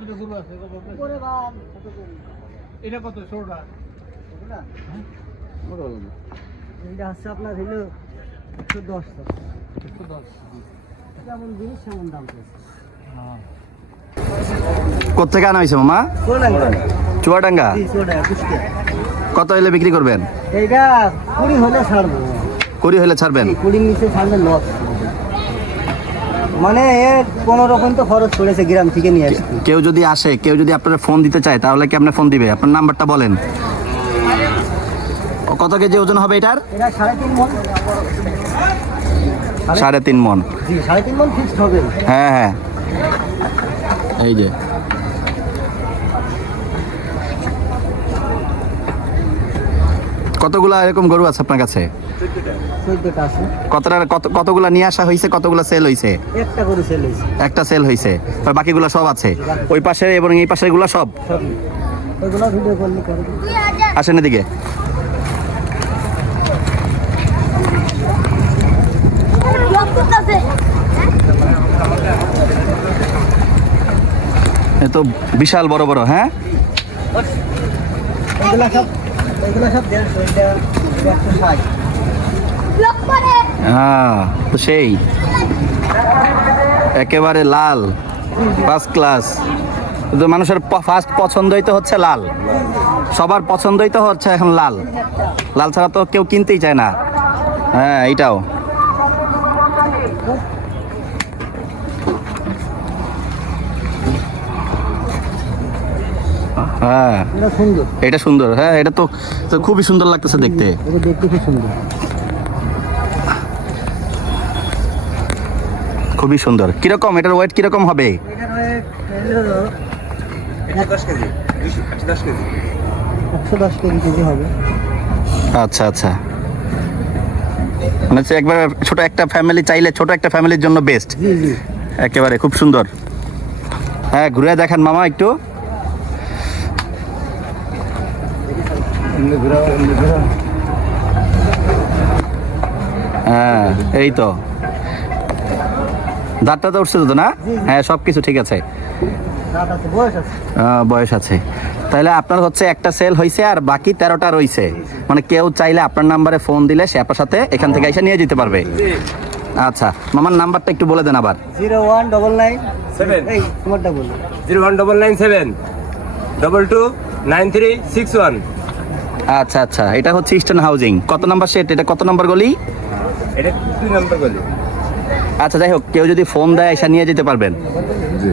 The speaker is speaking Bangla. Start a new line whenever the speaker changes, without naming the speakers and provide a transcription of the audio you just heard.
দুটো গরু আছে কত করে?
উপরে দাম কত করে?
এটা কত ষোলোটা?
এগুলা? হচ্ছে আপনার হলো একশো দশ
একশো দশ
যেমন জিনিস সেমন দাম
হ্যাঁ।
কোথেকে আনা হয়েছে মামা? চুয়াডাঙ্গা। কত হলে বিক্রি করবেন?
এইটা কুড়ি হলে ছাড়বো।
কুড়ি হলে ছাড়বেন?
কুড়ির নিচে ছাড়লে লস মানে এর কোনো রকম তো খরচ পড়েছে গ্রাম থেকে নিয়ে আসতে।
কেউ যদি আসে কেউ যদি আপনারা ফোন দিতে চায় তাহলে কি আপনার ফোন দিবে? আপনার নাম্বারটা বলেন। কত কেজি ওজন হবে এটার?
এটা সাড়ে তিন মন। সাড়ে-
সাড়ে তিন মন।
জি সাড়ে তিন মন ফিক্সড হবে।
হ্যাঁ হ্যাঁ। এই যে। কতগুলা এরকম গরু আছে আপনার কাছে? কতটা কত কতগুলা নিয়ে আসা হয়েছে কতগুলা সেল হয়েছে
একটা সেল হয়েছে
একটা সেল হয়েছে আর বাকিগুলো সব আছে? ওই পাশে এবং এই পাশেরগুলো সব। আসেন এদিকে। তো বিশাল বড় বড় হ্যাঁ? হ্যাঁ তো সেই। একেবারে লাল ফার্স্ট ক্লাস তো মানুষের ফার্স্ট পছন্দই তো হচ্ছে লাল। সবার পছন্দই তো হচ্ছে এখন লাল। লাল ছাড়া তো কেউ কিনতেই চায় না। হ্যাঁ এইটাও। হ্যাঁ।
এটা সুন্দর।
এটা সুন্দর হ্যাঁ এটা তো তো খুবই সুন্দর লাগতেছে দেখতে। খুবই সুন্দর। কীরকম? এটার ওয়েট কীরকম হবে? আচ্ছা আচ্ছা। মানে একবার ছোট একটা ফ্যামিলি চাইলে ছোট একটা ফ্যামিলির জন্য বেস্ট একেবারে খুব সুন্দর। হ্যাঁ ঘুরে দেখান মামা একটু। হ্যাঁ এই তো। দাঁতটা তো উঠছে তো না? হ্যাঁ সব কিছু ঠিক
আছে। বয়স আছে।
আহ, বয়স আছে। তাহলে আপনার হচ্ছে একটা সেল হয়েছে আর বাকি তেরোটা রয়েছে মানে কেউ চাইলে আপনার নাম্বারে ফোন দিলে সে আপনার সাথে এখান থেকে এসে নিয়ে যেতে পারবে। আচ্ছা মামার নাম্বারটা একটু বলে দেন আবার।
Zero one double nine
seven.
এই তোমারটা বলো।
Zero one double nine seven double two nine three six one.
আচ্ছা আচ্ছা। এটা হচ্ছে ইস্টার্ন হাউজিং কত নাম্বার সেট এটা কত নাম্বার গলি?
এটা দুই নাম্বার গলি।
আচ্ছা যাই হোক কেউ যদি ফোন দেয় এসে নিয়ে যেতে পারবেন।
জি।